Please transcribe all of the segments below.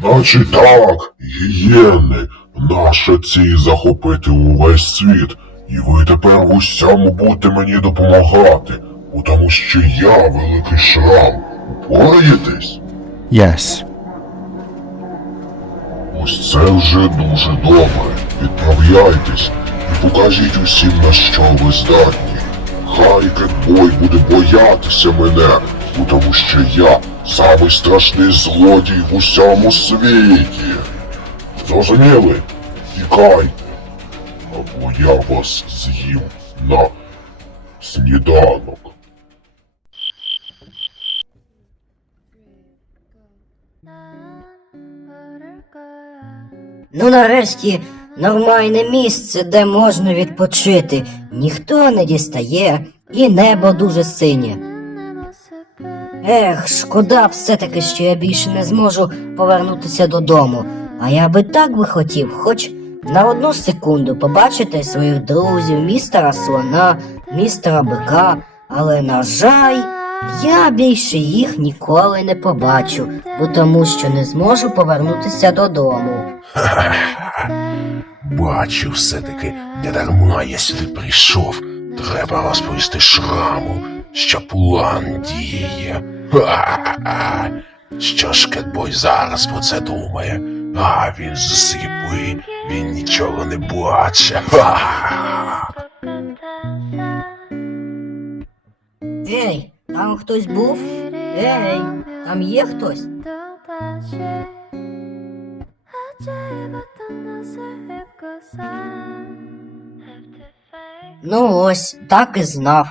Значить так, гієни, наша ціль захопити увесь світ, і ви тепер в усьому будете мені допомагати, бо тому що я великий шрам. Упораєтесь? Yes. Ось це вже дуже добре. Відправляйтесь і покажіть усім, на що ви здатні. Хай кетбой буде боятися мене, бо тому що я самий страшний злодій в усьому світі. Зрозуміли? Тікайте, або я вас з'їм на сніданок. Ну нарешті нормальне місце, де можна відпочити. Ніхто не дістає, і небо дуже синє. Ех, шкода все-таки, що я більше не зможу повернутися додому. А я би так би хотів, хоч на одну секунду побачити своїх друзів, містера слона, містера бика, але на жаль, я більше їх ніколи не побачу, бо тому що не зможу повернутися додому. Бачу все-таки, не дарма я сюди прийшов. Треба розповісти шраму, що план діє. Ха-ха-ха. Що ж Кетбой зараз про це думає? А він засліпий, він нічого не бачить. Ей, там хтось був? Ей, там є хтось? Ну ось, так і знав.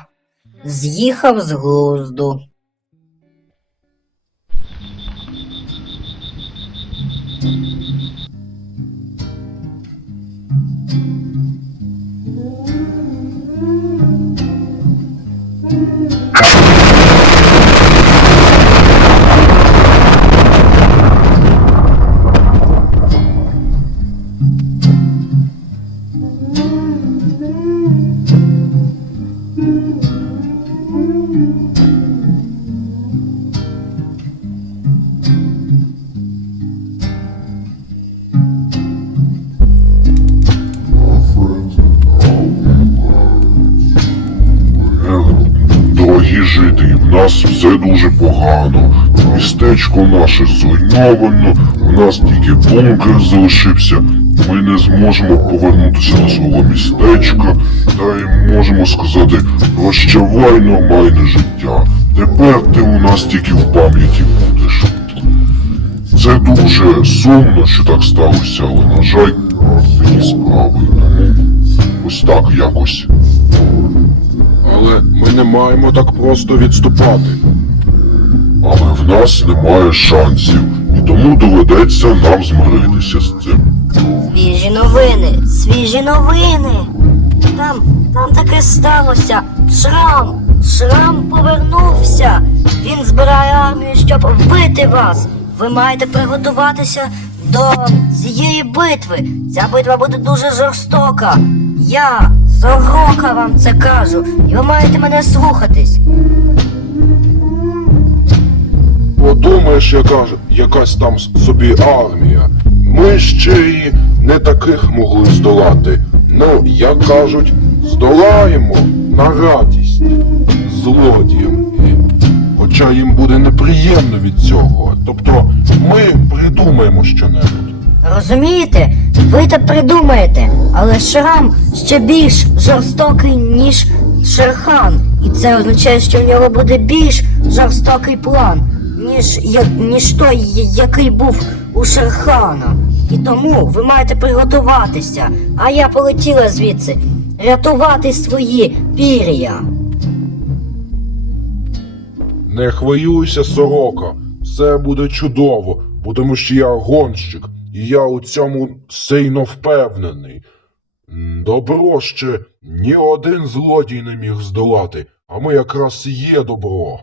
З'їхав з глузду. Нас все дуже погано. Містечко наше зруйновано, у нас тільки бункер залишився. Ми не зможемо повернутися до свого містечка, та й можемо сказати прощавай нормальне життя. Тепер ти у нас тільки в пам'яті будеш. Це дуже сумно, що так сталося, але на жаль, такі справи. Ось так якось. Але ми не маємо так просто відступати. Але в нас немає шансів, і тому доведеться нам змиритися з цим. Свіжі новини, свіжі новини. Там, там таке сталося. Шрам, шрам повернувся. Він збирає армію, щоб вбити вас. Ви маєте приготуватися до цієї битви. Ця битва буде дуже жорстока. Я Сорока вам це кажу, і ви маєте мене слухатись. Подумаєш, яка ж якась там собі армія. Ми ще й не таких могли здолати. Ну, як кажуть, здолаємо на радість злодіям. Хоча їм буде неприємно від цього. Тобто ми придумаємо щонебудь. Розумієте? Ви так придумаєте, але Шрам ще більш жорстокий, ніж Шерхан. І це означає, що в нього буде більш жорстокий план, ніж, ніж той, який був у Шерхана. І тому ви маєте приготуватися. А я полетіла звідси рятувати свої пір'я. Не хвилюйся, сорока, все буде чудово, тому що я гонщик, я у цьому сильно впевнений. Добро ще ні один злодій не міг здолати, а ми якраз є добро.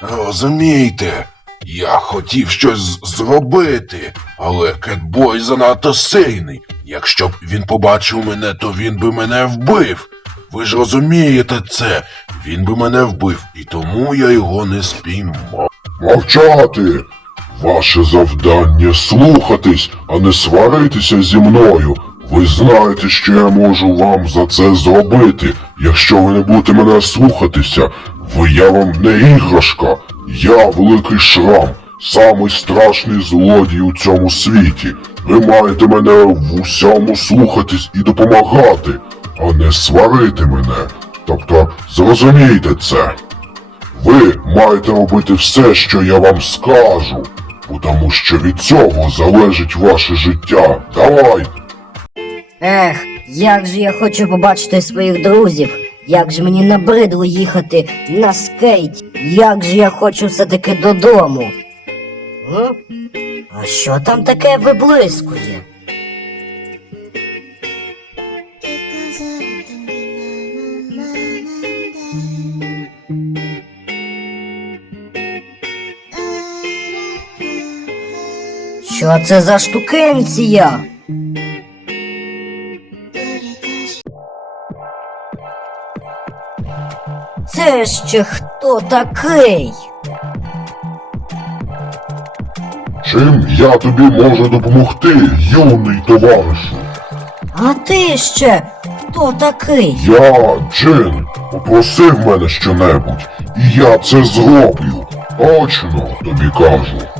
Розумієте, я хотів щось зробити, але кетбой занадто сильний. Якщо б він побачив мене, то він би мене вбив. Ви ж розумієте це, він би мене вбив, і тому я його не спіймав. Мовчати! Ваше завдання слухатись, а не сваритися зі мною. Ви знаєте, що я можу вам за це зробити. Якщо ви не будете мене слухатися, ви я вам не іграшка. Я великий шрам, самий страшний злодій у цьому світі. Ви маєте мене в усьому слухатись і допомагати, а не сварити мене. Тобто, зрозумійте це. Ви маєте робити все, що я вам скажу, тому що від цього залежить ваше життя. Давай! Ех, як же я хочу побачити своїх друзів. Як же мені набридло їхати на скейт. Як же я хочу все-таки додому. М? А що там таке виблискує? Що це за штукенція? Це ще хто такий? Чим я тобі можу допомогти, юний товаришу? А ти ще хто такий? Я, Джин, попросив мене щонебудь, і я це зроблю. Точно тобі кажу.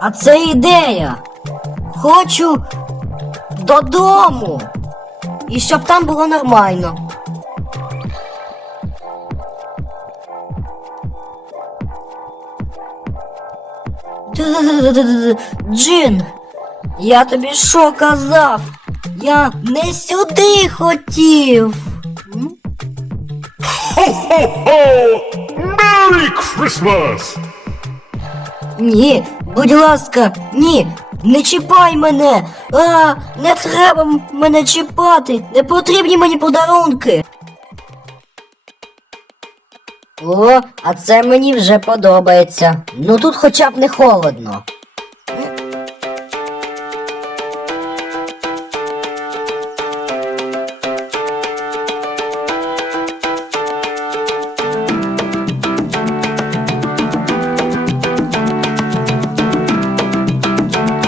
А це ідея. Хочу додому. І щоб там було нормально. Джин, я тобі що казав? Я не сюди хотів. М? Merry Christmas! Ні, будь ласка, ні, не чіпай мене. А, не треба мене чіпати. Не потрібні мені подарунки. О, а це мені вже подобається. Ну тут хоча б не холодно.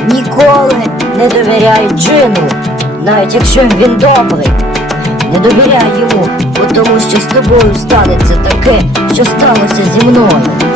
Ніколи не довіряй Джину, навіть якщо він добрий. Не довіряй йому, тому що з тобою станеться таке, що сталося зі мною.